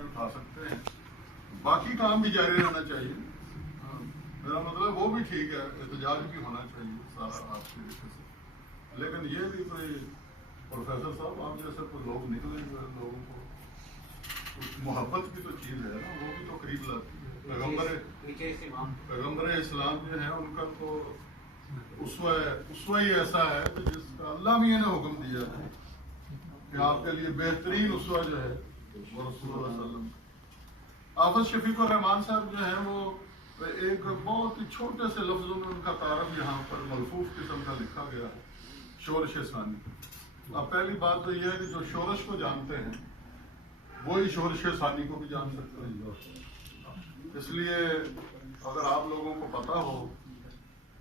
میں اٹھا سکتے ہیں، باقی کام بھی جاری رہنا چاہیے. میرا مطلب وہ بھی ٹھیک ہے، احتجاج بھی ہونا چاہیے سارا آپ کے طریقے سے، لیکن یہ بھی کوئی پروفیسر صاحب آپ جیسے کوئی لوگ نکلیں گے، لوگوں کو محبت کی تو چیز ہے نا، وہ بھی تو قریب لاتی ہے. پیغمبر اسلام جو ہے ان کا تو اسوہ ہی ایسا ہے کہ جس کا اللہ میاں نے حکم دیا ہے کہ آپ کے لیے بہترین اسوہ جو ہے وہ رسول اللہ صلی اللہ علیہ وسلم. حافظ شفیق الرحمان صاحب جو ہیں وہ ایک بہت ہی چھوٹے سے لفظوں میں ان کا تعارف یہاں پر ملفوف قسم کا لکھا گیا ہے، شورش ثانی. اب پہلی بات تو یہ ہے کہ جو شورش کو جانتے ہیں وہی شورش ثانی کو بھی جان سکتے ہیں. اس لیے اگر آپ لوگوں کو پتا ہو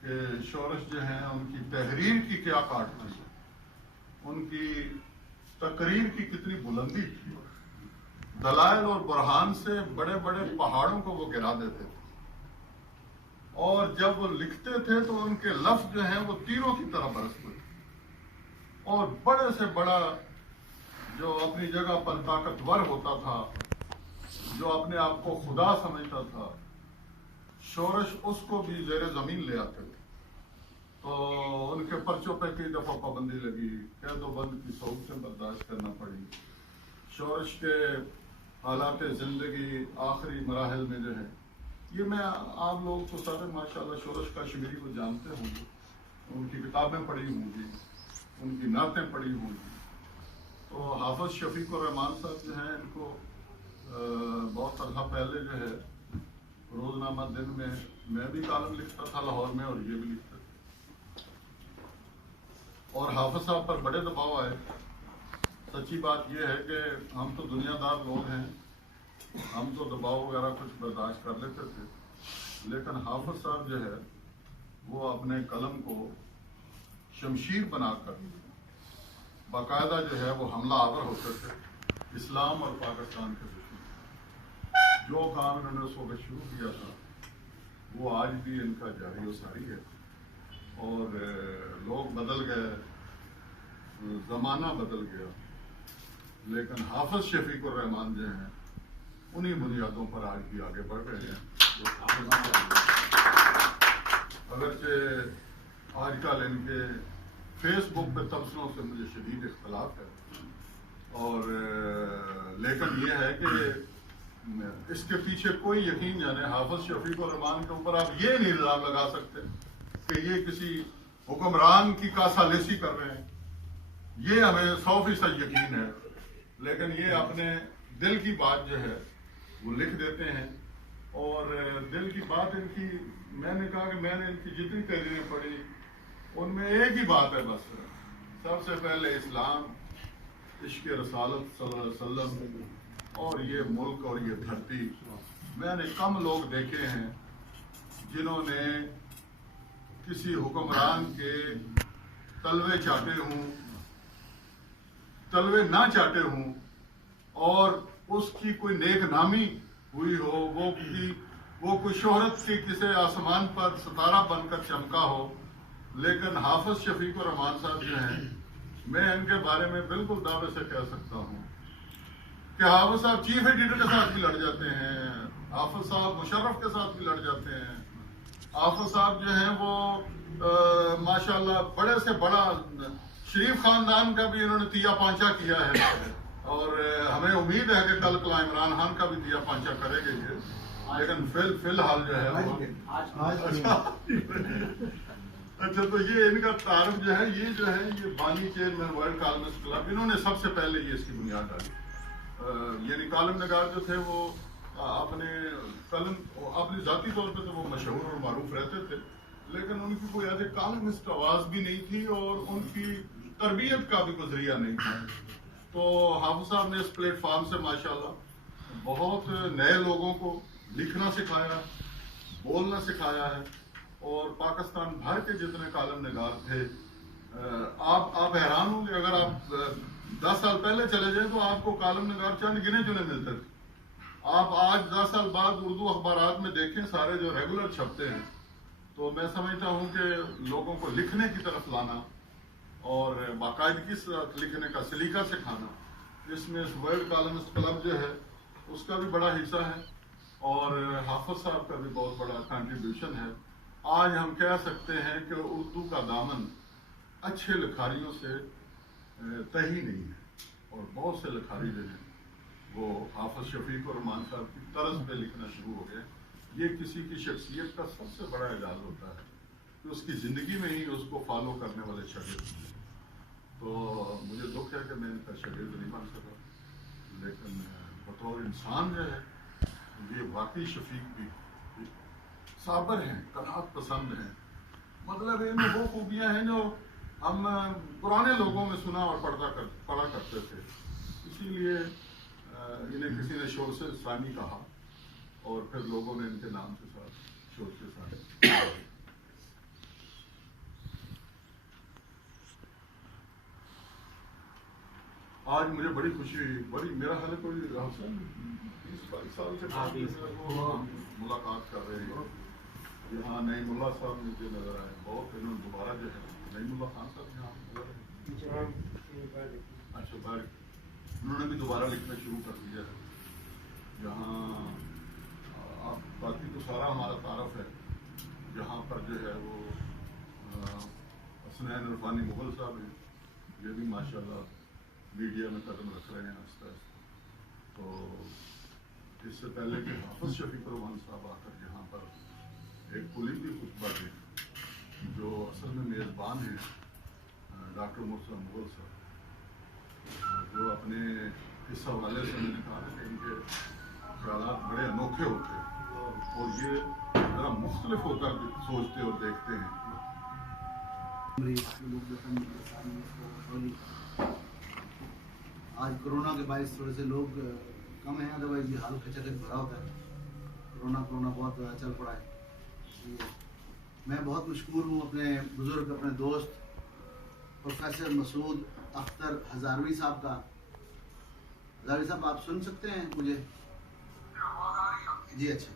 کہ شورش جو ہیں ان کی تحریر کی کیا کاٹ تھی، ان کی تقریر کی کتنی بلندی تھی، دلائل اور برہان سے بڑے بڑے پہاڑوں کو وہ گرا دیتے تھے، اور جب وہ لکھتے تھے تو ان کے لفظ جو ہیں وہ تیروں کی طرح برستے تھے. اور بڑے سے بڑا جو اپنی جگہ پر طاقتور ہوتا تھا، جو اپنے آپ کو خدا سمجھتا تھا، شورش اس کو بھی زیر زمین لے آتے تھے. تو ان کے پرچوں پہ کئی دفعہ پابندی لگی، قید و بند کی صعوبتیں برداشت کرنا پڑی. شورش کے حالات زندگی آخری مراحل میں جو ہے، یہ میں آپ لوگ تو سارے ماشاءاللہ شورش کا شمیری کو جانتے ہوں گے، ان کی کتابیں پڑھی ہوں گی، ان کی نعتیں پڑھی ہوں گی. تو حافظ شفیق الرحمان صاحب جو ہیں ان کو بہت عرصہ پہلے جو ہے روزنامہ دن میں بھی کالم لکھتا تھا لاہور میں، اور یہ بھی لکھتا تھا. اور حافظ صاحب پر بڑے دباؤ آئے. سچی بات یہ ہے کہ ہم تو دنیا دار لوگ ہیں، ہم تو دباؤ وغیرہ کچھ برداشت کر لیتے تھے، لیکن حافظ صاحب جو ہے وہ اپنے قلم کو شمشیر بنا کر باقاعدہ جو ہے وہ حملہ آور ہوتے تھے اسلام اور پاکستان کے دشمن. جو کام انہوں نے اس وقت شروع کیا تھا وہ آج بھی ان کا جاری و ساری ہے. اور لوگ بدل گئے، زمانہ بدل گیا، لیکن حافظ شفیق الرحمان جو ہیں انہی بنیادوں پر آج بھی آگے بڑھ رہے ہیں. اگرچہ آج کل ان کے فیس بک پہ تبصروں سے مجھے شدید اختلاف ہے، اور لیکن یہ ہے کہ اس کے پیچھے کوئی یقین، یعنی حافظ شفیق الرحمان کے اوپر آپ یہ نہیں الزام لگا سکتے کہ یہ کسی حکمران کی کاسالیسی کر رہے ہیں. یہ ہمیں 100% یقین ہے، لیکن یہ اپنے دل کی بات جو ہے وہ لکھ دیتے ہیں. اور دل کی بات ان کی، میں نے کہا کہ میں نے ان کی جتنی تحریریں پڑھی ان میں ایک ہی بات ہے بس، سب سے پہلے اسلام، عشق رسالت صلی اللہ علیہ وسلم، اور یہ ملک اور یہ دھرتی. میں نے کم لوگ دیکھے ہیں جنہوں نے کسی حکمران کے تلوے چاٹے ہوں، تلوے نہ چاٹے ہوں، اور اس کی کوئی نیک نامی ہوئی ہو، وہ کوئی شہرت کی کسی آسمان پر ستارہ بن کر چمکا ہو. لیکن حافظ شفیق الرحمان صاحب جو ہیں، میں ان کے بارے میں بالکل دعوے سے کہہ سکتا ہوں کہ حافظ صاحب چیف ایڈیٹر کے ساتھ بھی لڑ جاتے ہیں، حافظ صاحب مشرف کے ساتھ بھی لڑ جاتے ہیں. حافظ صاحب جو ہیں وہ ماشاءاللہ بڑے سے بڑا شریف خاندان کا بھی انہوں نے تیا پانچا کیا ہے، اور ہمیں امید ہے کہ کل عمران خان کا بھی تیا پانچا کرے گے یہ. لیکن فی الحال جو ہے اچھا، تو یہ ان کا تعارف جو ہے، یہ بانی چیئرمین ورلڈ کالمسٹ کلب، انہوں نے سب سے پہلے یہ اس کی بنیاد ڈالی. یعنی کالم نگار جو تھے وہ اپنے قلم، اپنی ذاتی طور پہ تو وہ مشہور اور معروف رہتے تھے، لیکن ان کی کوئی ایسے کالمسٹ آواز بھی نہیں تھی، اور ان کی تربیت کا بھی کوئی ذریعہ نہیں تھا. تو حافظ صاحب نے اس پلیٹ فارم سے ماشاءاللہ بہت نئے لوگوں کو لکھنا سکھایا، بولنا سکھایا ہے. اور پاکستان بھر کے جتنے کالم نگار تھے، آپ حیران ہوں گے، اگر آپ 10 سال پہلے چلے جائیں تو آپ کو کالم نگار چند گنے چنے ملتے تھے. آپ آج 10 سال بعد اردو اخبارات میں دیکھیں، سارے جو ریگولر چھپتے ہیں. تو میں سمجھتا ہوں کہ لوگوں کو لکھنے کی طرف لانا اور باقاعدگی سے لکھنے کا سلیقہ سکھانا، اس میں ورلڈ کالمسٹ کلب جو ہے اس کا بھی بڑا حصہ ہے اور حافظ صاحب کا بھی بہت بڑا کنٹریبیوشن ہے. آج ہم کہہ سکتے ہیں کہ اردو کا دامن اچھے لکھاریوں سے تہی نہیں ہے اور بہت سے لکھاری جو ہیں وہ حافظ شفیق الرحمان صاحب کی طرز پہ لکھنا شروع ہو گئے. یہ کسی کی شخصیت کا سب سے بڑا اعزاز ہوتا ہے کہ اس کی زندگی میں ہی اس کو فالو کرنے والے شاگرد ہیں. تو مجھے دکھ ہے کہ میں ان کا شاگرد نہیں بن سکا, لیکن بطور انسان جو ہے یہ واقعی شفیق بھی صابر ہیں, قناعت پسند ہیں. مطلب ان میں وہ خوبیاں ہیں جو ہم پرانے لوگوں میں سنا اور پڑھا کرتے تھے. اسی لیے انہیں کسی نے شور سے ثانی کہا اور پھر لوگوں نے ان کے نام کے ساتھ شور کے ساتھ. آج مجھے بڑی خوشی ہوئی, میرا خیال ہے کوئی 20-22 سال سے ملاقات کر رہے ہیں. یہاں نعیم اللہ صاحب مجھے نظر آئے, بہت انہوں نے دوبارہ جو ہے نعیم اللہ خان صاحب یہاں اچھا بھائی انہوں نے بھی دوبارہ لکھنا شروع کر دیا ہے. یہاں باقی تو سارا ہمارا تعارف ہے. یہاں پر جو ہے وہ حسنین عرفانی مغل صاحب ہیں, یہ بھی ماشاءاللہ میڈیا میں قدم رکھ رہے ہیں آہستہ آہستہ. تو اس سے پہلے کہ حافظ شفیق الرحمان صاحب آ کر یہاں پر ایک کلیدی خطبہ دے, جو اصل میں میزبان ہیں ڈاکٹر مرتضیٰ مغل صاحب, جو اپنے اس حوالے سے میں نے کہا کہ ان کے خیالات بڑے انوکھے ہوتے ہیں اور یہ ذرا مختلف ہو کر سوچتے اور دیکھتے ہیں. آج کرونا کے باعث تھوڑے سے لوگ کم ہیں, ادروائز یہ حال کھچا بھرا ہوتا ہے. کرونا بہت زیادہ چل پڑا ہے. میں بہت مشکور ہوں اپنے بزرگ, اپنے دوست پروفیسر مسعود اختر ہزاروی صاحب کا. ہزاروی صاحب آپ سن سکتے ہیں مجھے؟ جی اچھا.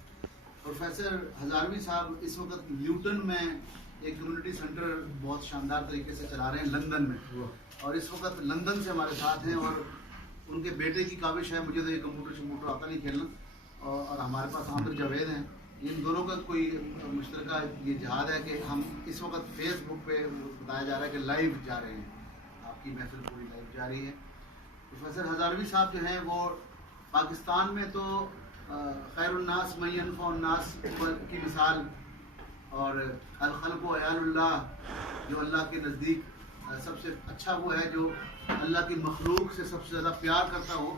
پروفیسر ہزاروی صاحب اس وقت لیوٹن میں ایک کمیونٹی سینٹر بہت شاندار طریقے سے چلا رہے ہیں لندن میں, اور اس وقت لندن سے ہمارے ساتھ ہیں. اور ان کے بیٹے کی کاوش ہے, مجھے تو یہ کمپیوٹر آتا نہیں کھیلنا, اور ہمارے پاس عامر جاوید ہیں. ان دونوں کا کوئی مشترکہ یہ جہاد ہے کہ ہم اس وقت فیس بک پہ بتایا جا رہا ہے کہ لائیو جا رہے ہیں, آپ کی محفل پوری لائیو جاری ہے. پروفیسر ہزاروی صاحب جو ہیں وہ پاکستان میں تو خیر الناس من ینفع الناس کی مثال, اور الخلق و عیال اللہ, جو اللہ کے نزدیک سب سے اچھا وہ ہے جو اللہ کی مخلوق سے سب سے زیادہ پیار کرتا ہو.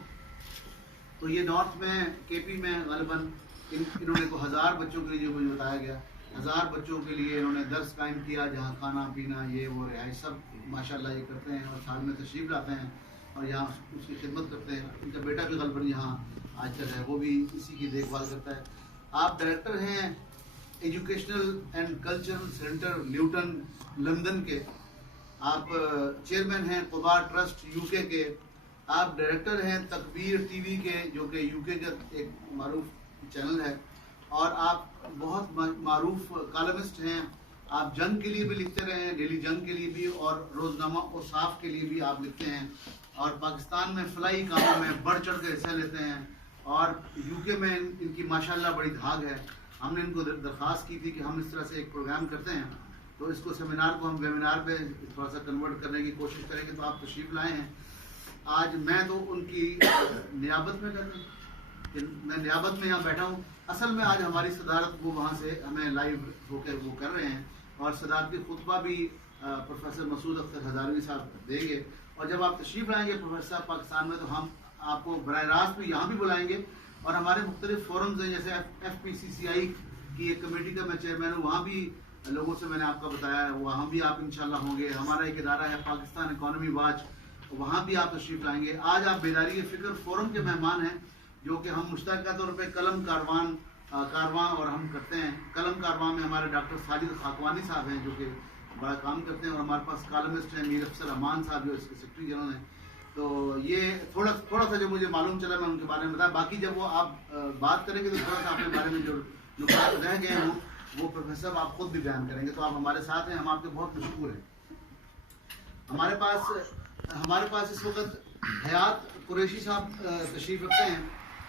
تو یہ نارتھ میں کے پی میں غالباً انہوں نے کو 1000 بچوں کے لیے مجھے بتایا گیا 1000 بچوں کے لیے انہوں نے درس قائم کیا, جہاں کھانا پینا یہ وہ رہائش سب ماشاءاللہ یہ کرتے ہیں, اور سال میں تشریف لاتے ہیں اور یہاں اس کی خدمت کرتے ہیں. ان کا بیٹا بھی غالباً یہاں آج تک ہے, وہ بھی اسی کی دیکھ بھال کرتا ہے. آپ ڈائریکٹر ہیں educational and cultural centre Luton London کے, آپ چیئرمین ہیں قبا ٹرسٹ یو کے کے, آپ ڈائریکٹر ہیں تکبیر ٹی وی کے جو کہ یو کے کا ایک معروف چینل ہے, اور آپ بہت معروف کالمسٹ ہیں. آپ جنگ کے لیے بھی لکھتے رہے ہیں, ڈیلی جنگ کے لیے بھی, اور روزنامہ اوصاف کے لیے بھی آپ لکھتے ہیں, اور پاکستان میں فلاحی کاموں میں بڑھ چڑھ کے حصہ لیتے ہیں, اور یو کے میں ان کی ماشاءاللہ بڑی دھاگ ہے. ہم نے ان کو درخواست کی تھی کہ ہم اس طرح سے ایک پروگرام کرتے ہیں تو اس کو سیمینار کو ہم ویبینار پہ تھوڑا سا کنورٹ کرنے کی کوشش کریں گے, تو آپ تشریف لائے ہیں. آج میں تو ان کی نیابت میں میں نیابت میں یہاں بیٹھا ہوں. اصل میں آج ہماری صدارت وہ وہاں سے ہمیں لائیو ہو کے وہ کر رہے ہیں, اور صدارتی خطبہ بھی پروفیسر مسعود اختر ہزاروی صاحب دیں گے. اور جب آپ تشریف لائیں گے پروفیسر صاحب پاکستان میں, تو ہم آپ کو براہ راست بھی یہاں بھی بلائیں گے, اور ہمارے مختلف فورمز ہیں جیسے ایف پی سی سی آئی کی ایک کمیٹی کا میں چیئرمین ہوں, وہاں بھی لوگوں سے میں نے آپ کا بتایا ہے, وہاں بھی آپ انشاءاللہ ہوں گے. ہمارا ایک ادارہ ہے پاکستان اکانومی واچ, وہاں بھی آپ تشریف لائیں گے. آج آپ بیداری فکر فورم کے مہمان ہیں, جو کہ ہم مشترکہ طور پہ قلم کارواں اور ہم کرتے ہیں. قلم کارواں میں ہمارے ڈاکٹر ساجد خاکوانی صاحب ہیں جو کہ بڑا کام کرتے ہیں, اور ہمارے پاس کالمسٹ ہیں میر افسر امان صاحب جو اس کے سیکرٹری جنرل ہیں. تو یہ تھوڑا سا جو مجھے معلوم چلا میں ان کے بارے میں بتایا. باقی جب وہ آپ بات کریں گے تو تھوڑا سا اپنے بارے میں جو بات رہ گئے ہوں وہ پروفیسر صاحب آپ خود بھی بیان کریں گے. تو آپ ہمارے ساتھ ہیں, ہم آپ کے بہت مشکور ہیں. ہمارے پاس اس وقت حیات قریشی صاحب تشریف رکھتے ہیں.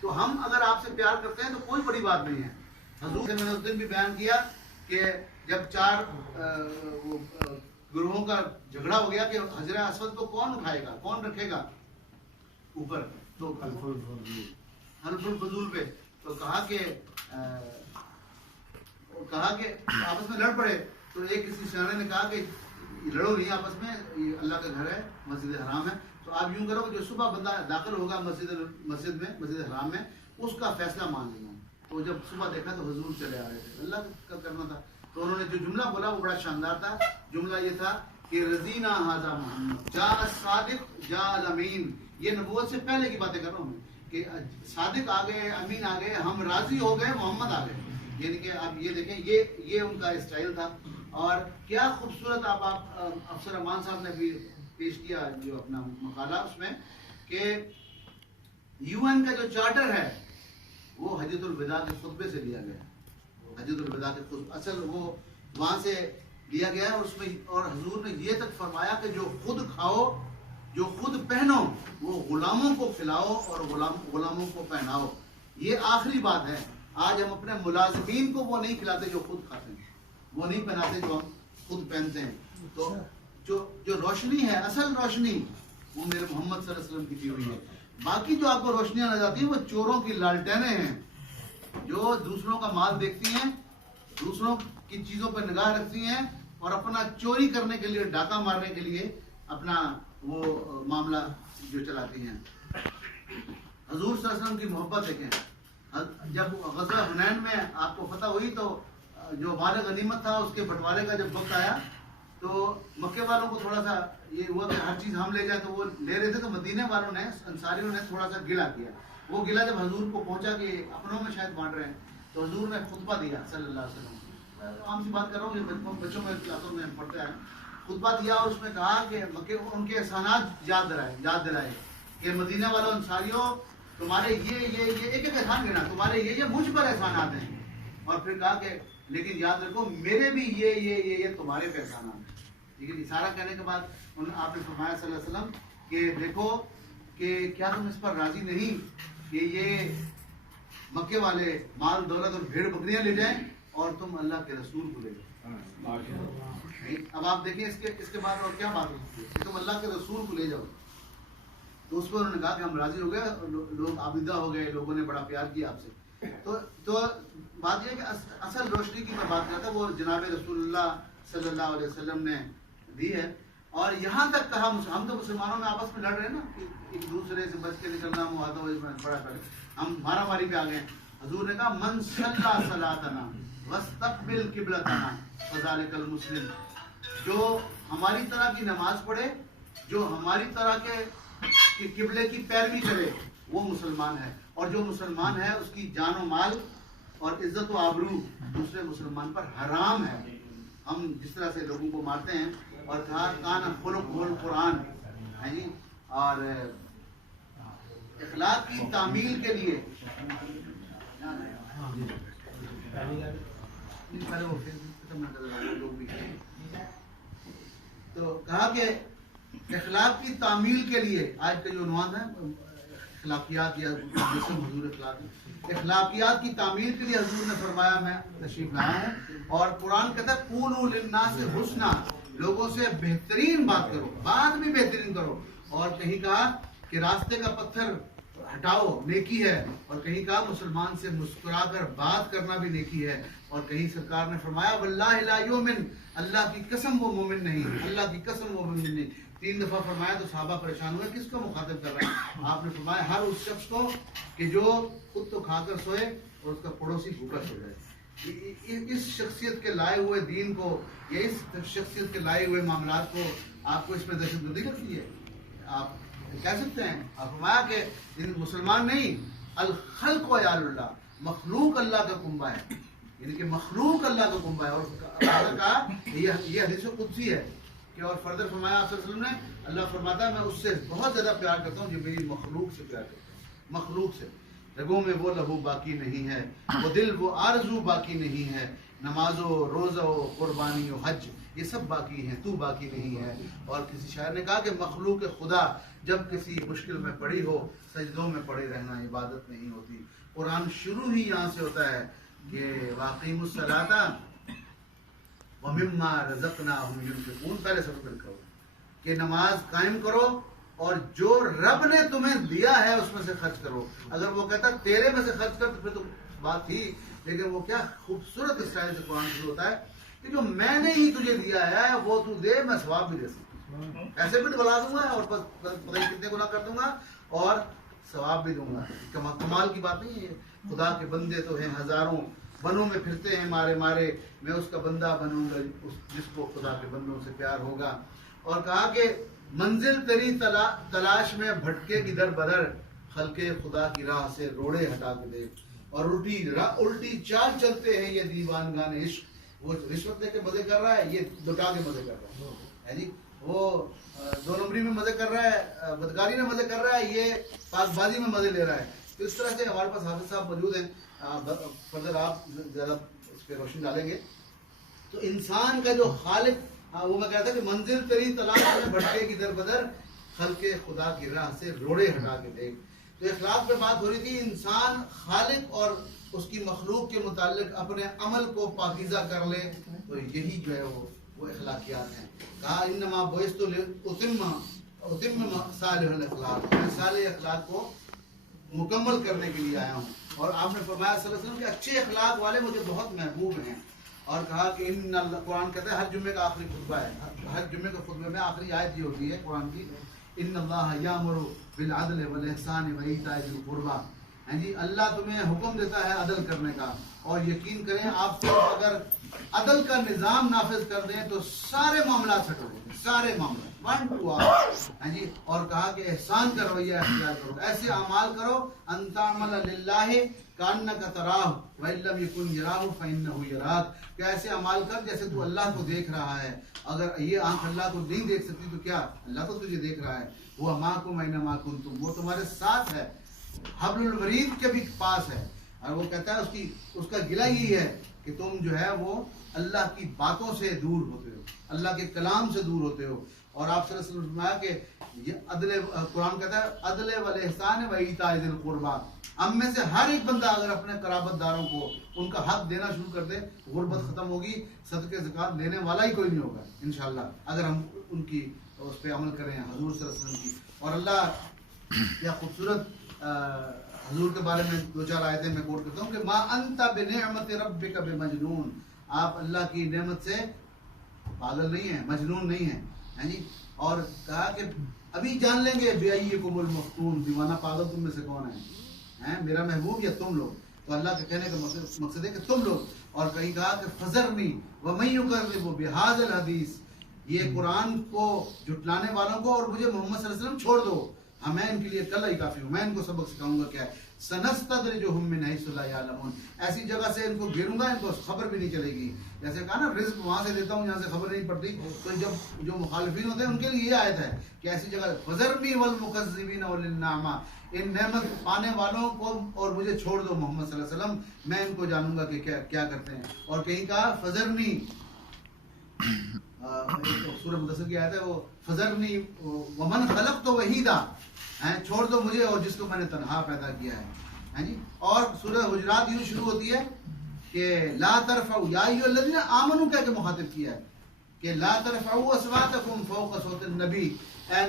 تو ہم اگر آپ سے پیار کرتے ہیں تو کوئی بڑی بات نہیں ہے. حضور سے میں نے اس دن بھی بیان کیا کہ جب 4 گروہوں کا جھگڑا ہو گیا کہ حجر اسود کو کون اٹھائے گا, کون رکھے گا اوپر, تو حلف الفضول پہ, تو کہا کہ آپس میں لڑ پڑے. تو ایک کسی سیانے نے کہا کہ لڑو نہیں آپس میں, یہ اللہ کا گھر ہے, مسجد حرام ہے, تو آپ یوں کرو کہ جو صبح بندہ داخل ہوگا مسجد حرام میں, اس کا فیصلہ مان لینا. تو جب صبح دیکھا تو حضور چلے آ رہے تھے, اللہ کا کرنا تھا. تو انہوں نے جو جملہ بولا وہ بڑا شاندار تھا. جملہ یہ تھا کہ رضینا ھذا محمد جاء الصادق جاء الامین. یہ نبوت سے پہلے کی باتیں کر رہا ہوں میں کہ صادق آ گئے, امین آ گئے, ہم راضی ہو گئے, محمد آ گئے. یعنی کہ آپ یہ دیکھیں, یہ ان کا اسٹائل تھا. اور کیا خوبصورت آپ افسر امان صاحب نے بھی پیش کیا جو اپنا مقالہ اس میں, کہ UN کا جو چارٹر ہے وہ حجۃ الوداع کے خطبے سے لیا گیا. حجۃ الوداع کے خطبے اصل وہ وہاں سے لیا گیا ہے. اس میں اور حضور نے یہ تک فرمایا کہ جو خود کھاؤ, جو خود پہنو, وہ غلاموں کو کھلاؤ اور غلاموں کو پہناؤ. یہ آخری بات ہے. آج ہم اپنے ملازمین کو وہ نہیں کھلاتے جو خود کھاتے ہیں, وہ نہیں پہناتے جو ہم خود پہنتے ہیں. تو جو روشنی ہے, اصل روشنی, وہ میرے محمد صلی اللہ علیہ وسلم کی دی ہوئی ہے. باقی جو آپ کو روشنیاں نظر آتی ہیں وہ چوروں کی لالٹینیں ہیں جو دوسروں کا مال دیکھتی ہیں, دوسروں کی چیزوں پر نگاہ رکھتی ہیں اور اپنا چوری کرنے کے لیے, ڈاکہ مارنے کے لیے اپنا وہ معاملہ جو چلاتی ہیں. حضور صلی اللہ علیہ وسلم کی محبت دیکھیں. جب غزوہ حنین میں آپ کو فتح ہوئی تو جو مال غنیمت تھا اس کے بٹوارے کا جب وقت آیا تو مکے والوں کو تھوڑا سا یہ ہوا کہ ہر چیز ہم لے جائیں, تو وہ لے رہے تھے. تو مدینے والوں نے, انصاریوں نے تھوڑا سا گلا کیا. وہ گلا جب حضور کو پہنچا کہ اپنوں میں شاید بانٹ رہے ہیں, تو حضور نے خطبہ دیا صلی اللہ علیہ وسلم. عام سی بات کر رہا ہوں, بچوں میں کلاسوں میں پڑھتے ہیں. خطبہ دیا اور اس میں کہا کہ ان کے احسانات یاد دلائے کہ مدینہ والوں, انصاریوں, تمہارے یہ ایک احسان گنا, تمہارے یہ مجھ پر احسانات ہیں. اور پھر کہا کہ لیکن یاد رکھو میرے بھی یہ تمہارے پہ احسانات ہیں. لیکن اشارہ کرنے کے بعد آپ نے فرمایا صلی اللہ علیہ وسلم کہ دیکھو کہ کیا تم اس پر راضی نہیں کہ یہ مکے والے مال دولت اور بھیڑ بکریاں لے جائیں اور تم اللہ کے رسول کو لے جاؤ. اب آپ دیکھیں اس کے بعد اور کیا بات ہوتی ہے کہ تم اللہ کے رسول کو لے جاؤ. تو اس پر انہوں نے کہا کہ ہم راضی ہو گئے, لوگ عابدہ ہو گئے, لوگوں نے بڑا پیار کیا آپ سے. تو بات یہ ہے کہ اصل روشنی کی میں بات کرتا وہ جناب رسول اللہ صلی اللہ علیہ وسلم نے دی ہے. اور یہاں تک کہا, ہم تو مسلمانوں میں آپس میں لڑ رہے ہیں نا, ایک دوسرے سے بچ کے نکلنا بڑا پڑے, ہم مارا ماری پہ آ گئے. حضور نے کہا من صلی صلاتنا واستقبل قبلتنا فذلک المسلم. جو ہماری طرح کی نماز پڑھے, جو ہماری طرح کے قبلے کی پیروی کرے, وہ مسلمان ہے. اور جو مسلمان ہے اس کی جان و مال اور عزت و آبرو دوسرے مسلمان پر حرام ہے. ہم جس طرح سے لوگوں کو مارتے ہیں, اور کہا کان خلق القرآن ہے جی. اور اخلاق کی تعمیل کے لیے تو کہا کہ اخلاق کی تعمیل کے لیے, آج کا جو عنوان ہے اخلاقیات یا حضور اخلاقیات کی تعمیل کے لیے حضور نے فرمایا میں تشریف لایا ہوں. اور قرآن کہتا ہے قولوا للناس حسنا, لوگوں سے بہترین بات کرو, بات بھی بہترین کرو. اور کہیں کہا کہ راستے کا پتھر ہٹاؤ, نیکی ہے. اور کہیں کہا مسلمان سے مسکرا کر بات کرنا بھی نیکی ہے. اور کہیں سرکار نے فرمایا واللہ لا یؤمن, اللہ کی قسم وہ مومن نہیں, اللہ کی قسم وہ مومن نہیں. 3 دفعہ فرمایا تو صحابہ پریشان ہوئے, کس کو مخاطب کر رہے ہیں؟ آپ نے فرمایا ہر اس شخص کو کہ جو خود تو کھا کر سوئے اور اس کا پڑوسی بھوکا سو جائے. اس شخصیت کے لائے ہوئے دین کو یا اس شخصیت کے لائے ہوئے معاملات کو آپ کو اس میں دہشت گردی لگتی ہے؟ آپ کہہ سکتے ہیں. آپ فرمایا کہ مسلمان نہیں, الخلق و عیال اللہ, مخلوق اللہ کا کنبہ ہے, یعنی کہ مخلوق اللہ کا کنبہ ہے. اور کہا یہ حدیث قدسی ہے کہ اور فردر فرمایا آپ صلی اللہ علیہ وسلم نے, اللہ فرماتا ہے میں اس سے بہت زیادہ پیار کرتا ہوں جو میری مخلوق سے پیار کرتا ہوں. مخلوق سے رگوں میں وہ لہو باقی نہیں ہے, وہ دل وہ آرزو باقی نہیں ہے, نماز و روزہ و قربانی و حج یہ سب باقی ہیں, تو باقی نہیں ہے. اور کسی شاعر نے کہا کہ مخلوق خدا جب کسی مشکل میں پڑی ہو سجدوں میں پڑے رہنا عبادت نہیں ہوتی. قرآن شروع ہی یہاں سے ہوتا ہے کہ واقیم الصلاۃ ومما رزقناہم ينفقون. پہلے سب پھر کرو کہ نماز قائم کرو اور جو رب نے تمہیں دیا ہے اس میں سے خرچ کرو. اگر وہ کہتا تیرے میں سے خرچ کر تو پھر تو بات تھی، لیکن وہ کیا خوبصورت اسٹائل سے قرآن شروع ہوتا ہے کہ جو میں نے ہی تجھے دیا ہے وہ تو دے، میں ثواب بھی دے سکتا ہوں. ایسے بھی بلا دوں گا اور پتہ نہیں کتنے گناہ کر دوں گا اور ثواب بھی دوں گا. کمال کی بات نہیں ہے. خدا کے بندے تو ہیں ہزاروں، بنوں میں پھرتے ہیں مارے مارے، میں اس کا بندہ بنوں گا جس کو خدا کے بندوں سے پیار ہوگا. اور کہا کہ منزل تیری تلاش میں بھٹکے کی در بدر، خلق خدا کی راہ سے روڑے ہٹا کے دے. اور الٹی چال چلتے ہیں یہ دیوانگان عشق. وہ رشوت دے کے مزے کر رہا ہے، یہ لٹا کے مزے کر رہا ہے جی. وہ 2 نمبری میں مزے کر رہا ہے، بدکاری میں مزے کر رہا ہے، یہ پاک بازی میں مزے لے رہا ہے. تو اس طرح سے ہمارے پاس حافظ صاحب موجود ہیں، فردر آپ زیادہ اس پہ روشنی ڈالیں گے. تو انسان کا جو خالق، وہ میں کہتا کہ منزل تیری تلاش میں بھٹکے کی در بدر، خلق خدا کی راہ سے روڑے ہٹا کے دیکھ. تو اخلاق پہ بات ہو رہی تھی. انسان خالق اور اس کی مخلوق کے متعلق اپنے عمل کو پاکیزہ کر لے تو یہی جو ہے وہ اخلاقیات ہیں. کہا انما بعثت لاتم صالح الاخلاق، میں صالح اخلاق کو مکمل کرنے کے لیے آیا ہوں. اور آپ نے فرمایا صلی اللہ علیہ وسلم کہ اچھے اخلاق والے مجھے بہت محبوب ہیں. اور کہا کہ قرآن کہتا ہے ہر جمعے کا آخری خطبہ ہے، ہر جمعے کے خطبے میں آخری آیت یہ ہوتی ہے قرآن کی، ان اللہ یامر بالعدل والاحسان وایتاء ذی القربى. ہاں جی، اللہ تمہیں حکم دیتا ہے عدل کرنے کا، اور یقین کریں آپ کو اگر عدل کا نظام نافذ کر دیں تو سارے معاملات سیٹ ہو جائیں گے، سارے معاملات 1 to all. ہاں جی، اور کہا کہ احسان کا رویہ اختیار کرو، ایسے اعمال کرو ان تعمل للہ کانک تراہ وان لم یکن یراہ فانہ یراک، کہ ایسے اعمال کر جیسے تو اللہ کو دیکھ رہا ہے. اگر یہ آنکھ اللہ کو نہیں دیکھ سکتی تو کیا اللہ تو تجھے دیکھ رہا ہے. وہ معکم اینما کنتم، وہ تمہارے ساتھ ہے، حبل الورید کے بھی پاس ہے. اور وہ کہتا ہے اس کا گلہ یہی ہے کہ تم جو ہے وہ اللہ کی باتوں سے دور ہوتے ہو، اللہ کے کلام سے دور ہوتے ہو. اور آپ صلی اللہ علیہ وسلم نے فرمایا کہ یہ عدل، قرآن کہتا ہے عدل والاحسان وایتاء ذی القربى. ہم میں سے ہر ایک بندہ اگر اپنے قرابت داروں کو ان کا حق دینا شروع کر دے، غربت ختم ہوگی، صدقے زکوٰۃ دینے والا ہی کوئی نہیں ہوگا انشاءاللہ، اگر ہم ان کی اس پہ عمل کریں حضور صلی اللہ علیہ وسلم کی. اور اللہ کیا خوبصورت حضور کے بارے میں 2-4 آیتیں میں کوٹ کرتا ہوں کہ ما انت بنعمت ربک بمجنون، آپ اللہ کی نعمت سے پاگل نہیں ہیں، مجنون نہیں ہیں. ہاں جی، اور کہا کہ ابھی جان لیں گے بِأَيِّكُمُ الْمَفْتُونُ، دیوانہ پاگل تم میں سے کون ہے، میرا محبوب یا تم لوگ. تو اللہ کے کہنے کا مقصد ہے کہ تم لوگ. اور کہیں کہا کہ فَذَرْنِي وَمَن يُكَذِّبُ بِهَذَا الْحَدِيثِ، یہ قرآن کو جھٹلانے والوں کو اور مجھے محمد صلی اللہ علیہ وسلم چھوڑ دو، میں ان کے لیے کل ہی کافی ہوں، میں ان کو سبق سکھاؤں گا. کیا ہے سنستدرجہم من حیث لا یعلمون، ایسی جگہ سے ان کو گھیروں گا ان کو خبر بھی نہیں چلے گی. جیسے کہا نا رزق وہاں سے دیتا ہوں جہاں سے خبر نہیں پڑتی. تو جب جو مخالفین ہوتے ہیں ان کے لیے یہ آیت ہے کہ ایسی جگہ فذرنی والمکذبین اولی النعمہ، ان نعمت پانے والوں کو اور مجھے چھوڑ دو محمد صلی اللہ علیہ وسلم، میں ان کو جانوں گا کہ کیا کرتے ہیں. اور کہیں کہا فذرنی، سورہ مدثر کی آیت ہے وہ فذرنی ومن خلقت وحیدا، چھوڑ دو مجھے اور جس کو میں نے تنہا پیدا کیا ہے. ہاں جی، اور سورہ حجرات یوں شروع ہوتی ہے کہ لا ترفعوا یا ایھا الذین آمنوا کہہ کے مخاطب کیا ہے کہ لا ترفعوا اصواتکم فوق صوت النبی، اے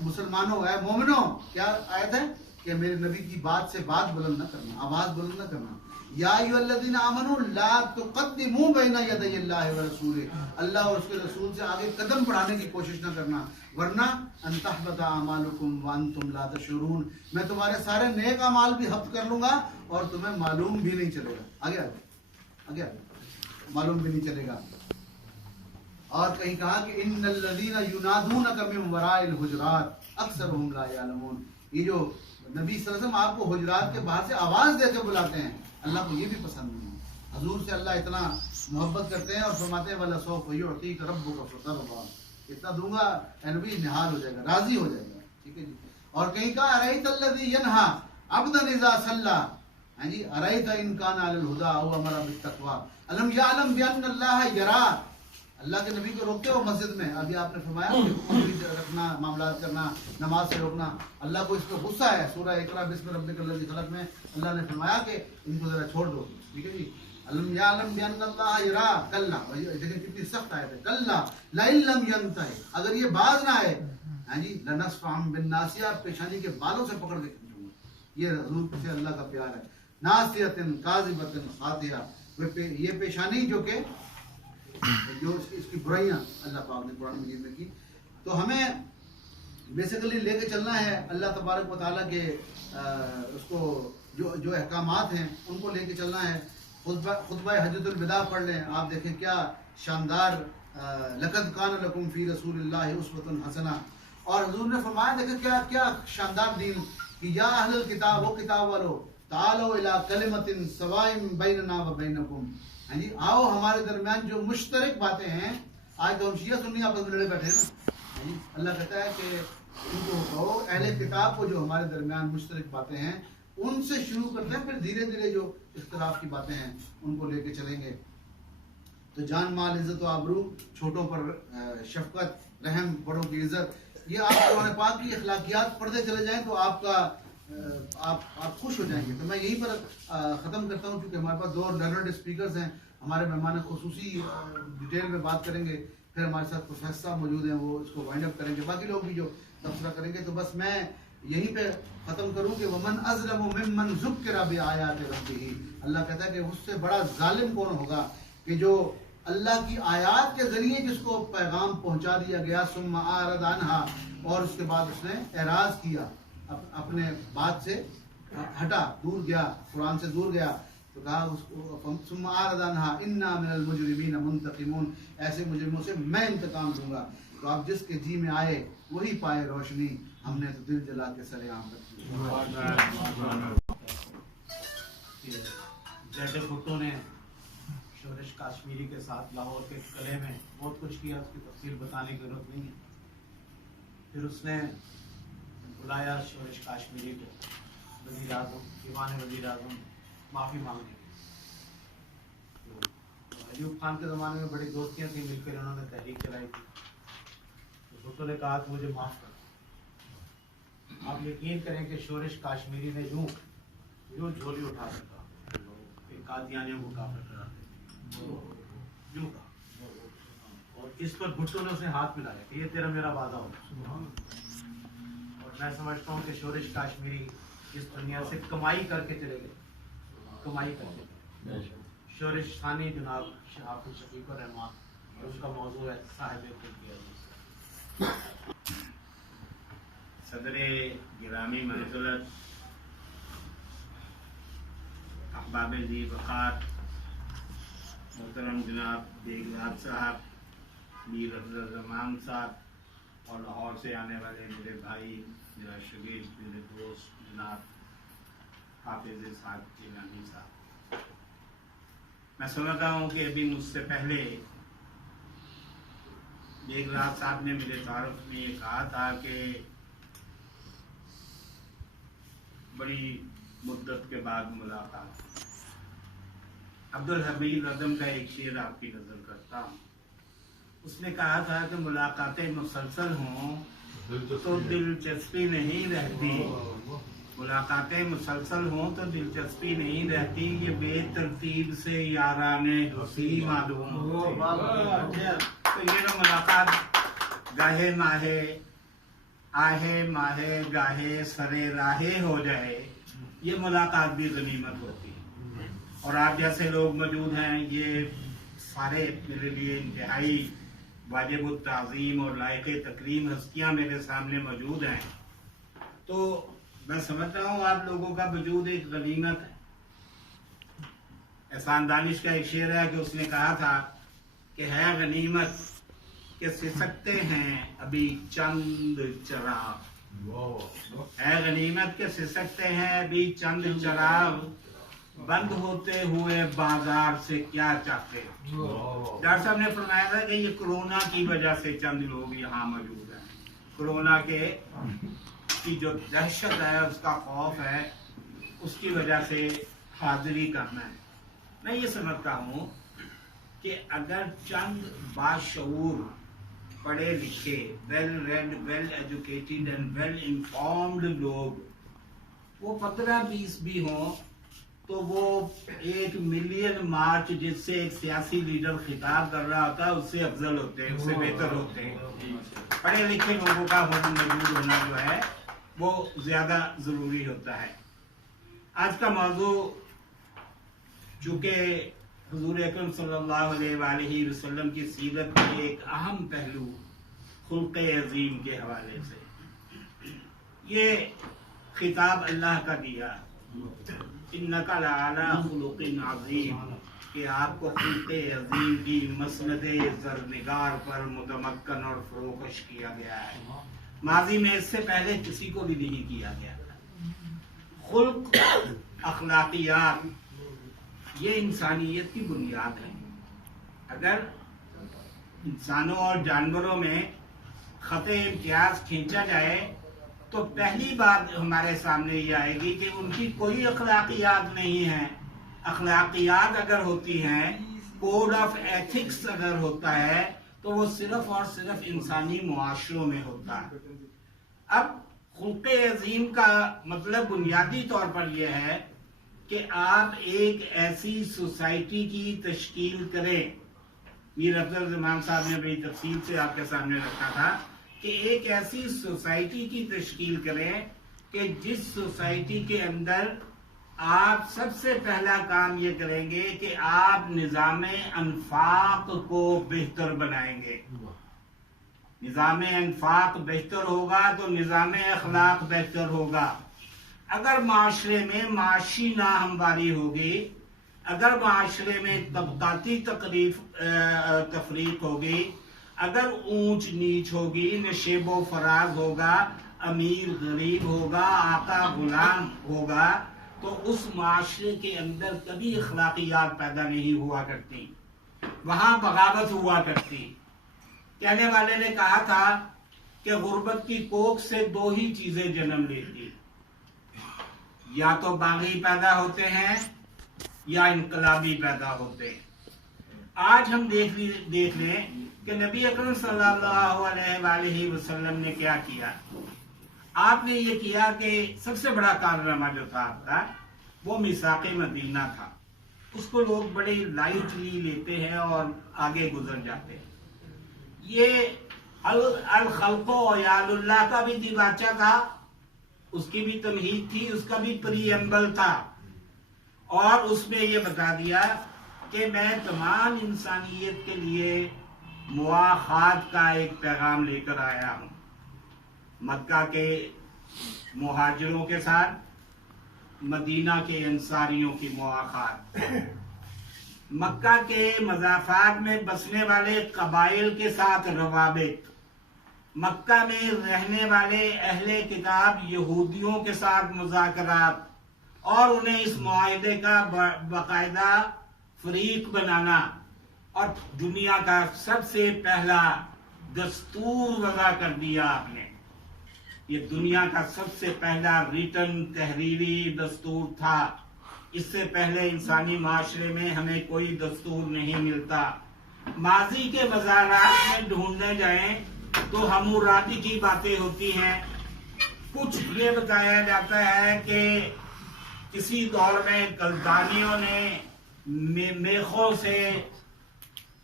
مسلمانوں، اے مومنوں. کیا آیت ہے کہ میرے نبی کی بات سے بات بلند نہ کرنا، آواز بلند نہ کرنا. یا ایھا الذین آمنوا لا تقدموا بین یدی اللہ ورسولہ، اللہ اور اس کے رسول سے آگے قدم بڑھانے کی کوشش نہ کرنا، ورنہ ان تحبط اعمالکم وانتم لا تشعرون، میں تمہارے سارے نیک اعمال بھی حبط کر لوں گا اور تمہیں معلوم بھی نہیں چلے گا. آگے معلوم بھی نہیں چلے گا. اور کہیں کہا کہ ان الذین ینادونک من وراء الحجرات اکثرهم لا یعلمون، یہ جو نبی صلی اللہ علیہ وسلم آپ کو حجرات کے باہر سے آواز دے کے بلاتے ہیں، اللہ کو یہ بھی پسند نہیں ہے. حضور سے اللہ اتنا محبت کرتے ہیں اور فرماتے ہیں وَلَسَوْفَ يُعْطِيكَ رَبُّكَ فَتَرْضَىٰ، اتنا دوں گا اے نبی نہال ہو جائے گا، راضی ہو جائے گا. ٹھیک ہے جی. اور کہیں کہا أَرَأَيْتَ الَّذِي يَنْهَىٰ عَبْدًا إِذَا صَلَّىٰ، ہاں جی، أَرَأَيْتَ إِن كَانَ عَلَى الْهُدَىٰ أَوْ أَمَرَ بِالتَّقْوَىٰ أَلَمْ يَعْلَمْ بِأَنَّ اللَّهَ يَرَىٰ. اللہ کے نبی کو روکتے ہو مسجد میں. ابھی آپ نے فرمایا کہ مسجد رکھنا, معاملات کرنا, نماز سے روکنا, اللہ کو اس پہ غصہ ہے. سورہ اقرا بسم ربک الذی خلق میں اللہ نے فرمایا کہ ان کو ذرا چھوڑ دو. ٹھیک ہے جی. علم یعلم بان اللہ یرا کلا, دیکھیں کتنی سخت آیت ہے. کلا لئن لم ینتہی, اگر یہ باز نہ آئے, ہاں جی, لنصفعا بالناصیہ, پیشانی کے بالوں سے پکڑ کے کھینچوں گا. یہ حضور سے اللہ کا پیار ہے. ناصیۃ کاذبۃ خاطئہ, یہ پیشانی جو کہ اس کی برائیاں اللہ پاک نے قرآن مجید میں کی. تو ہمیں بیسیکلی لے کے چلنا ہے اللہ تبارک و تعالیٰ کے اس کو جو احکامات ہیں ان کو لے کے چلنا ہے. خطبہ حجۃ الوداع پڑھ لیں, آپ دیکھیں کیا شاندار, لقد کان لکم فی رسول اللہ اسوۃ حسنہ. اور حضور نے فرمایا دیکھیں کیا شاندار دین کہ یا اہل الکتاب, وہ کتاب والو, تعالوا الی کلمۃ سواء بیننا و بینکم, ہاں جی, آؤ ہمارے درمیان جو مشترک باتیں ہیں. آج تو ہم شیعہ سنی آپس میں لڑے بیٹھے ہیں نا. اللہ کہتا ہے کہ ان کو کہو اہل کتاب کو جو ہمارے درمیان مشترک باتیں ہیں ان سے شروع کرتے ہیں, پھر دھیرے دھیرے جو اختلاف کی باتیں ہیں ان کو لے کے چلیں گے. تو جان مال عزت و آبرو, چھوٹوں پر شفقت, رحم, بڑوں کی عزت, یہ آپ قرآن پاک کی اخلاقیات پڑھتے چلے جائیں تو آپ خوش ہو جائیں گے. تو میں یہیں پر ختم کرتا ہوں کیونکہ ہمارے پاس 2 لرنڈ اسپیکرز ہیں. ہمارے مہمان خصوصی ڈیٹیل میں بات کریں گے, پھر ہمارے ساتھ پروفیسر صاحب موجود ہیں, وہ اس کو وائنڈ اپ کریں گے, باقی لوگ بھی جو تبصرہ کریں گے. تو بس میں یہیں پہ ختم کروں کہ ومن اظلم ممن ذکر بآیات ربہ, اللہ کہتا ہے کہ اس سے بڑا ظالم کون ہوگا کہ جو اللہ کی آیات کے ذریعے جس کو پیغام پہنچا دیا گیا, ثم اعرض عنہا, اور اس کے بعد اس نے اعراض کیا, اپنے بات سے ہٹا, دور گیا, قرآن سے دور گیا. تو کہا اس کو ثم اعرض عنہا انا من المجرمین منتقمون, ایسے مجرموں سے میں انتقام دوں گا. تو آپ جس کے جی میں آئے وہی پائے روشنی, ہم نے تو دل جلا کے سر عام رکھ دیا. جیسے بھٹو نے شورش کاشمیری کے ساتھ لاہور کے قلعے میں بہت کچھ کیا, اس کی تفصیل بتانے کی ضرورت نہیں ہے. پھر اس نے بلایا شورش کاشمیری کو وزیر اعظم, دیوان وزیر اعظم, معافی مانگنے کی. ایوب خان کے زمانے میں بڑی دوستیاں تھیں, مل کر انہوں نے تحریک چلائی تھی. تو بھٹو نے کہا کہ مجھے معاف کر. آپ یقین کریں کہ شورش کاشمیری نے یوں جھولی اٹھا سکا کہ قادیانیوں کو کافر کرا دے, یوں کہا. اور اس پر بھٹو نے اسے ہاتھ ملایا کہ یہ تیرا میرا وعدہ ہوگا. اور میں سمجھتا ہوں کہ شورش کاشمیری اس دنیا سے کمائی کر کے چلے گئے, کمائی کر کے. شورش ثانی جناب حافظ شفیق الرحمان, اور اس کا موضوع ہے صاحب قطب. صدر گرامی منزلت, احباب ذی وقار, محترم جناب بیگ راج صاحب, میر افضل زمان صاحب, اور لاہور سے آنے والے میرے بھائی, میرا شگیر, میرے دوست جناب حافظ اسحاق جیلانی صاحب. میں سمجھتا ہوں کہ ابھی مجھ سے پہلے بیگ راج صاحب نے میرے تعارف میں یہ کہا تھا کہ بڑی مدت کے بعد ملاقات. عبدالحمید ردم کا ایک شعر آپ کی نظر کرتا ہوں. اس نے کہا تھا کہ ملاقاتیں مسلسل ہوں تو دلچسپی نہیں رہتی, ملاقاتیں مسلسل ہوں تو دلچسپی نہیں رہتی, یہ بے ترتیب سے یارانے حسی معلوم ہوتے. تو یہ جو ملاقات گاہے ماہے, آہے ماہے, گاہے سرے راہے ہو جائے, یہ ملاقات بھی غنیمت ہوتی ہے. اور آپ جیسے لوگ موجود ہیں, یہ سارے میرے لیے انتہائی واجب التعظیم اور لائق تکریم ہستیاں میرے سامنے موجود ہیں. تو میں سمجھتا ہوں آپ لوگوں کا وجود ایک غنیمت ہے. احسان دانش کا ایک شعر ہے کہ اس نے کہا تھا کہ ہے غنیمت کہ سسکتے ہیں ابھی چند چراغ, ہے غنیمت کہ سسکتے ہیں ابھی چند چراغ, بند ہوتے ہوئے بازار سے کیا چاہتے. ڈاکٹر صاحب نے فرمایا تھا کہ یہ کورونا کی وجہ سے چند لوگ یہاں موجود ہیں. کورونا کی جو دہشت ہے, اس کا خوف ہے, اس کی وجہ سے حاضری کرنا ہے. میں یہ سمجھتا ہوں کہ اگر چند باشعور پڑھے لکھے well read well educated and well informed لوگ وہ 15-20 بھی ہوں تو وہ 1 ملین مارچ جس سے ایک سیاسی لیڈر خطاب کر رہا ہوتا ہے اس سے افضل ہوتے ہیں، اس سے بہتر ہوتے ہیں. پڑھے لکھے لوگوں کا موجود ہونا جو ہے وہ زیادہ ضروری ہوتا ہے. آج کا موضوع چونکہ حضور اکرم صلی اللہ علیہ وآلہ وسلم کی سیرت کے ایک اہم پہلو خلق عظیم کے حوالے سے، یہ خطاب اللہ کا دیا انک لعلی خلق عظیم، کہ آپ کو خلق عظیم کی مسند زرنگار پر متمکن اور فروخش کیا گیا ہے. ماضی میں اس سے پہلے کسی کو بھی نہیں کیا گیا. خلق، اخلاقیات، یہ انسانیت کی بنیاد ہے. اگر انسانوں اور جانوروں میں خط امتیاز کھینچا جائے تو پہلی بات ہمارے سامنے یہ آئے گی کہ ان کی کوئی اخلاقیات نہیں ہے. اخلاقیات اگر ہوتی ہیں، کوڈ آف ایتھکس اگر ہوتا ہے تو وہ صرف اور صرف انسانی معاشروں میں ہوتا ہے. اب خلق عظیم کا مطلب بنیادی طور پر یہ ہے کہ آپ ایک ایسی سوسائٹی کی تشکیل کریں. میر افضل زمان صاحب نے بڑی تفصیل سے آپ کے سامنے رکھا تھا کہ ایک ایسی سوسائٹی کی تشکیل کریں کہ جس سوسائٹی کے اندر آپ سب سے پہلا کام یہ کریں گے کہ آپ نظام انفاق کو بہتر بنائیں گے. نظام انفاق بہتر ہوگا تو نظام اخلاق بہتر ہوگا. اگر معاشرے میں معاشی ناہمواری ہوگی، اگر معاشرے میں طبقاتی تفریق ہوگی، اگر اونچ نیچ ہوگی، نشیب و فراز ہوگا، امیر غریب ہوگا، آقا غلام ہوگا، تو اس معاشرے کے اندر کبھی اخلاقیات پیدا نہیں ہوا کرتی، وہاں بغاوت ہوا کرتی. کہنے والے نے کہا تھا کہ غربت کی کوکھ سے 2 ہی چیزیں جنم لیتی، یا تو باغی پیدا ہوتے ہیں یا انقلابی پیدا ہوتے ہیں. آج ہم دیکھ لیں کہ نبی اکرم صلی اللہ علیہ وآلہ وسلم نے کیا کیا. آپ نے یہ کیا کہ سب سے بڑا کارنامہ جو تھا آپ کا وہ میثاق مدینہ تھا. اس کو لوگ بڑے لائٹلی لیتے ہیں اور آگے گزر جاتے ہیں. یہ الخلق و عیال اللہ کا بھی دیباچہ تھا، اس کی بھی تمہید تھی، اس کا بھی پریمبل تھا، اور اس میں یہ بتا دیا کہ میں تمام انسانیت کے لیے مواخات کا ایک پیغام لے کر آیا ہوں. مکہ کے مہاجروں کے ساتھ مدینہ کے انصاریوں کی مواخات، مکہ کے مضافات میں بسنے والے قبائل کے ساتھ روابط، مکہ میں رہنے والے اہل کتاب یہودیوں کے ساتھ مذاکرات، اور انہیں اس معاہدے کا باقاعدہ فریق بنانا، اور دنیا کا سب سے پہلا دستور وضع کر دیا آپ نے. یہ دنیا کا سب سے پہلا ریٹن تحریری دستور تھا. اس سے پہلے انسانی معاشرے میں ہمیں کوئی دستور نہیں ملتا. ماضی کے مزارات میں ڈھونڈنے جائیں تو حموراتی کی باتیں ہوتی ہیں. کچھ یہ بتایا جاتا ہے کہ کسی دور میں کلدانیوں نے میخوں سے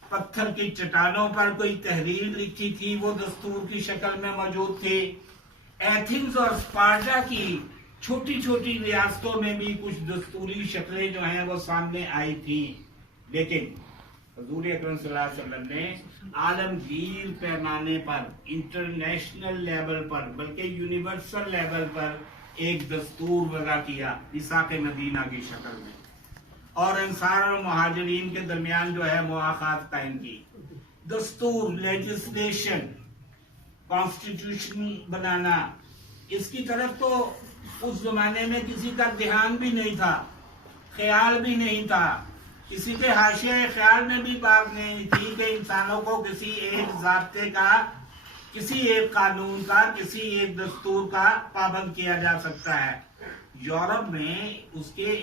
پتھر کی چٹانوں پر کوئی تحریر لکھی تھی، وہ دستور کی شکل میں موجود تھی. ایتھنز اور اسپارٹا کی چھوٹی چھوٹی ریاستوں میں بھی کچھ دستوری شکلیں جو ہیں وہ سامنے آئی تھیں. لیکن حضور اکرم صلی اللہ علیہ وسلم نے عالمگیر پیمانے پر، انٹرنیشنل لیول پر، بلکہ یونیورسل لیول پر ایک دستور وضع کیا میثاق مدینہ کی شکل میں، اور انصار اور مہاجرین کے درمیان جو ہے مواخات قائم کی. دستور، لیجسلیشن، کانسٹیٹیوشن بنانا، اس کی طرف تو اس زمانے میں کسی کا دھیان بھی نہیں تھا، خیال بھی نہیں تھا. کسی کے حاشیہ خیال میں بھی بات نہیں تھی کہ انسانوں کو کسی ایک ضابطے کا، کسی ایک قانون کا، کسی ایک دستور کا پابند کیا جا سکتا ہے. یورپ میں اس کے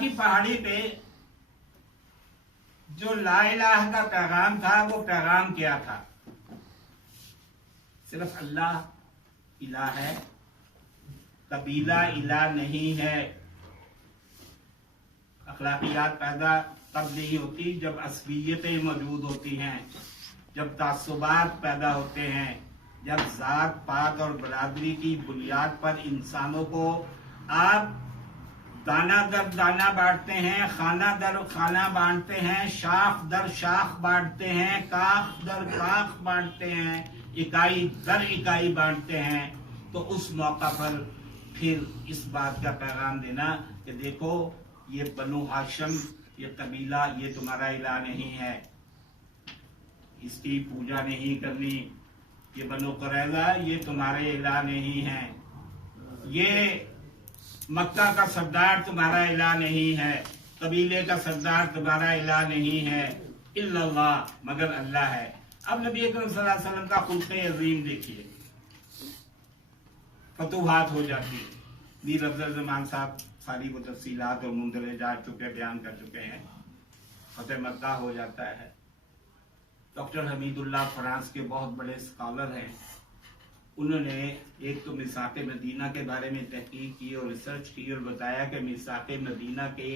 کی پہاڑی پہ جو لا الہ کا پیغام تھا وہ پیغام کیا تھا؟ صرف اللہ الہ ہے، قبیلہ الہ نہیں ہے۔ اخلاقیات پیدا تب نہیں ہوتی جب عصبیتیں موجود ہوتی ہیں، جب تعصبات پیدا ہوتے ہیں، جب ذات پات اور برادری کی بنیاد پر انسانوں کو آپ دانہ در دانہ بانٹتے ہیں، خانہ در خانہ بانٹتے ہیں، شاخ در شاخ بانٹتے ہیں، کاخ در کاخ بانٹتے ہیں، اکائی در اکائی بانٹتے ہیں، تو اس موقع پر پھر اس بات کا پیغام دینا کہ دیکھو یہ بنو ہاشم، یہ قبیلہ، یہ تمہارا الہ نہیں ہے، اس کی پوجا نہیں کرنی۔ یہ بنو قریظہ یہ تمہارے الہ نہیں ہے، یہ مکہ کا سردار تمہارا الہ نہیں ہے، قبیلے کا سردار تمہارا الہ نہیں ہے، الا اللہ، مگر اللہ ہے۔ اب نبی اکرم صلی اللہ علیہ وسلم کا خلق عظیم دیکھیے، فتوحات ہو جاتی ہے۔ میر افضل زمان صاحب ساری وہ تفصیلات اور مندرجات چکے بیان کر چکے ہیں۔ فتح مکہ ہو جاتا ہے۔ ڈاکٹر حمید اللہ فرانس کے بہت بڑے اسکالر ہیں، انہوں نے ایک تو میثاق مدینہ کے بارے میں تحقیق کی اور ریسرچ کی اور بتایا کہ میثاق مدینہ کے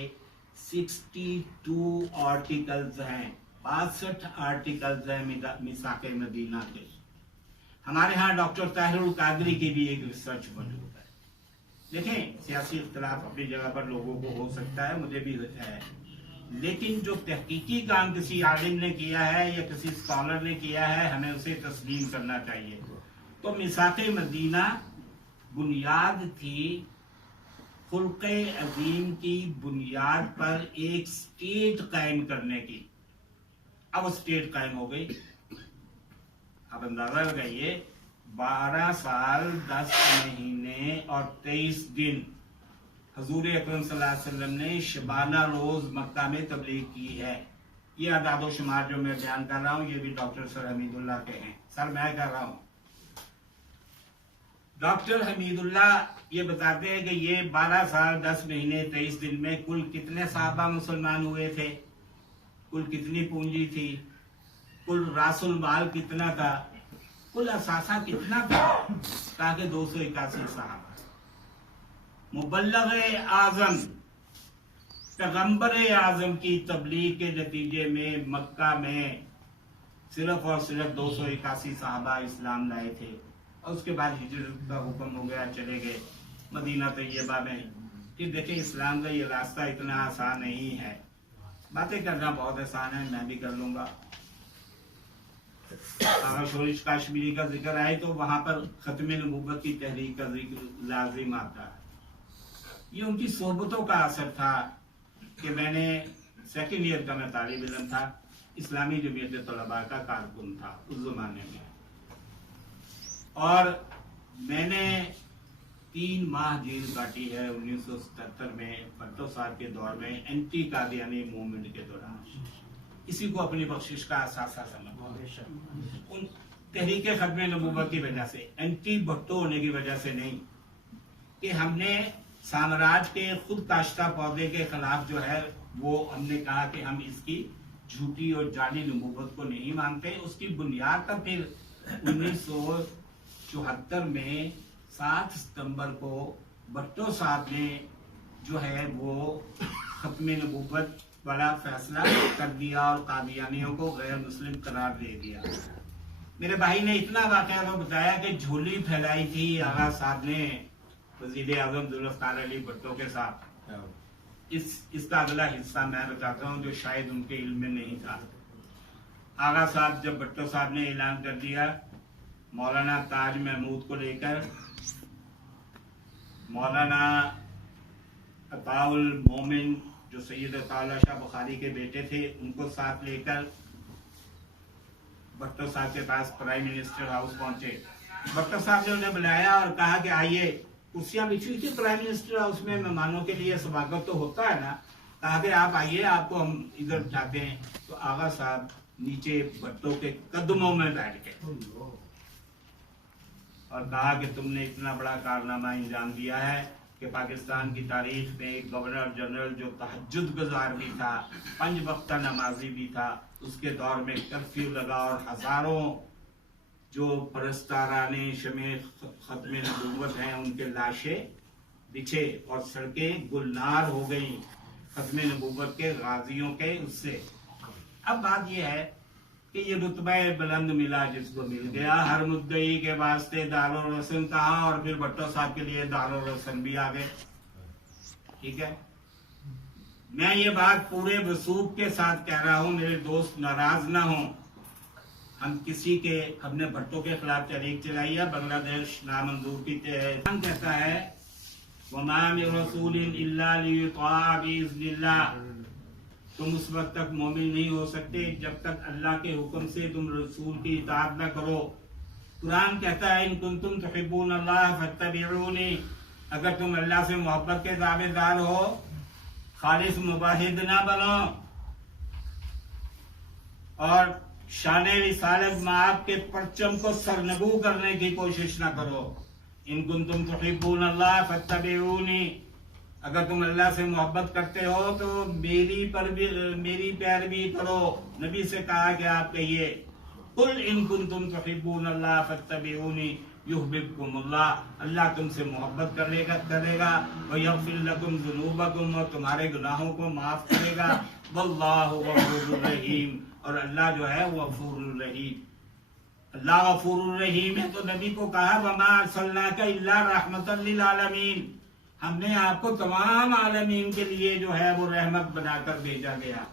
62 آرٹیکلز ہیں، 62 آرٹیکلز ہیں میثاق مدینہ کے۔ ہمارے ہاں ڈاکٹر طاہر القادری کی بھی ایک ریسرچ موجود ہے۔ دیکھیں سیاسی اختلاف اپنی جگہ پر لوگوں کو ہو سکتا ہے، مجھے بھی ہے، لیکن جو تحقیقی کام کسی عالم نے کیا ہے یا کسی اسکالر نے کیا ہے ہمیں اسے تسلیم کرنا چاہیے۔ تو میثاق مدینہ بنیاد تھی خلق عظیم کی بنیاد پر ایک سٹیٹ قائم کرنے کی۔ اب وہ سٹیٹ قائم ہو گئی۔ اب اندازہ لگائیے 12 سال 10 مہینے اور 23 دن حضور اکرم صلی اللہ علیہ وسلم نے شبانہ روز مکہ میں تبلیغ کی ہے۔ یہ اعداد و شمار جو میں بیان کر رہا ہوں یہ بھی ڈاکٹر سر حمید اللہ کے ہیں، سر میں کر رہا ہوں۔ ڈاکٹر حمید اللہ یہ بتاتے ہیں کہ یہ 12 سال 10 مہینے 23 دن میں کل کتنے صحابہ مسلمان ہوئے تھے، کل کتنی پونجی تھی، کل راس المال کتنا تھا، کل اثاثہ کتنا تھا، تاکہ 281 صحابہ۔ مبلغ اعظم پیغمبر اعظم کی تبلیغ کے نتیجے میں مکہ میں صرف اور صرف 281 صحابہ اسلام لائے تھے، اور اس کے بعد ہجرت کا حکم ہو گیا، چلے گئے مدینہ طیبہ میں۔ کہ دیکھیں اسلام کا یہ راستہ اتنا آسان نہیں ہے، باتیں کرنا بہت آسان ہے، میں بھی کر لوں گا۔ اگر شورش کاشمیری کا ذکر آئے تو وہاں پر ختم نبوت کی تحریک کا ذکر لازم آتا ہے۔ یہ ان کی صحبتوں کا اثر تھا کہ میں نے سیکنڈ ایئر کا میں طالب علم تھا، اسلامی جمعیت طلباء کا کارکن تھا اس زمانے میں، اور میں نے 3 ماہ جیل کاٹی ہے 1977 میں بھٹو صاحب کے دور میں اینٹی قادیانی موومنٹ کے دوران۔ اسی کو اپنی بخشش کا اثاثہ سمجھتا ہوں، ان تحریک ختم نبوت کی وجہ سے، اینٹی بھٹو ہونے کی وجہ سے نہیں، کہ ہم نے سامراج کے خود کاشتہ پودے کے خلاف جو ہے وہ ہم نے کہا کہ ہم اس کی جھوٹی اور جعلی نبوت کو نہیں مانتے۔ اس کی بنیاد پر پھر 1974 میں 7 ستمبر کو بھٹو صاحب نے جو ہے وہ ختم نبوت والا فیصلہ کر دیا اور قادیانیوں کو غیر مسلم قرار دے دیا۔ میرے بھائی نے اتنا واقعہ کو بتایا کہ جھولی پھیلائی تھی آغا صاحب نے وزیر اعظم ذوالفقار علی بھٹو کے ساتھ۔ اس کا اگلا حصہ میں بتاتا ہوں جو شاید ان کے علم میں نہیں تھا۔ آغا صاحب جب بھٹو صاحب نے اعلان کر دیا، مولانا تاج محمود کو لے کر، مولانا عطاء المومن جو سید عطاء اللہ شاہ بخاری کے بیٹے تھے ان کو ساتھ لے کر بھٹو صاحب کے پاس پرائم منسٹر ہاؤس پہنچے۔ بھٹو صاحب نے انہیں بلایا اور کہا کہ آئیے، کرسیاں بچھی ہوئی تھی پرائم منسٹر ہاؤس میں، مہمانوں کے لیے سواگت تو ہوتا ہے نا، کہا کہ آپ آئیے، آپ کو ہم ادھر بٹھاتے ہیں۔ تو آغا صاحب نیچے بھٹو کے قدموں میں بیٹھ گئے اور کہا کہ تم نے اتنا بڑا کارنامہ انجام دیا ہے، کہ پاکستان کی تاریخ میں ایک گورنر جنرل جو تہجد گزار بھی تھا، 5 وقتہ نمازی بھی تھا، اس کے دور میں کرفیو لگا اور ہزاروں جو پرستارانے شمع ختم نبوت ہیں ان کے لاشیں بچھے اور سڑکیں گلنار ہو گئیں ختم نبوت کے غازیوں کے اس سے۔ اب بات یہ ہے کہ یہ رتبہ بلند ملا جس کو مل گیا، ہر مدعی کے واسطے دارالحسن کہا اور پھر بھٹو صاحب کے لیے دارالحسن بھی آ گئے، ٹھیک ہے۔ میں یہ بات پورے وثوق کے ساتھ کہہ رہا ہوں، میرے دوست ناراض نہ ہوں، ہم نے بھٹو کے خلاف تحریک چلائی ہے، بنگلہ دیش نامنظور کی کہتا ہے وَمَا مِن رَسُولٍ إِلَّا لِيُطَاعَ بِإِذْنِ اللَّهِ، تم اس وقت تک مومن نہیں ہو سکتے جب تک اللہ کے حکم سے تم رسول کی اطاعت نہ کرو۔ قرآن کہتا ہے ان کنتم تحبون اللہ فاتبعونی، اگر تم اللہ سے محبت کے دعوے دار ہو خالص مباحد نہ بنو اور شان رسالت مآب کے پرچم کو سرنگو کرنے کی کوشش نہ کرو۔ ان کنتم تحبون اللہ فاتبعونی، اگر تم اللہ سے محبت کرتے ہو تو میری پیروی کرو۔ نبی سے کہا کہ آپ کہیے قل ان کنتم تحبون اللہ فاتبعونی یحببکم اللہ، اللہ تم سے محبت کرے گا ویغفر لکم ذنوبکم، اور تمہارے گناہوں کو معاف کرے گا، واللہ غفور الرحیم، اور اللہ جو ہے وہ غفور الرحیم۔ اللہ غفور الرحیم ہے تو نبی کو کہا وما ارسلناک الا رحمتا للعالمین، ہم نے آپ کو تمام عالمین کے لیے جو ہے وہ رحمت بنا کر بھیجا گیا۔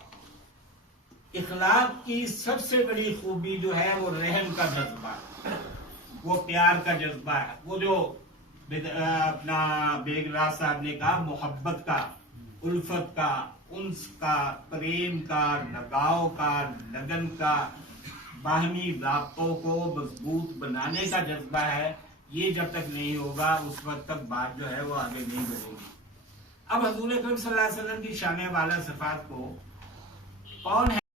اخلاق کی سب سے بڑی خوبی جو ہے وہ رحم کا جذبہ، وہ پیار کا جذبہ ہے، وہ جو اپنا بیگ راز صاحب نے کہا محبت کا، الفت کا، انس کا، پریم کا، لگاؤ کا، لگن کا، باہمی رابطوں کو مضبوط بنانے کا جذبہ ہے، یہ جب تک نہیں ہوگا اس وقت تک بات جو ہے وہ آگے نہیں بڑھے گی۔ اب حضور اکرم صلی اللہ علیہ وسلم کی شان والا صفات کو کون ہے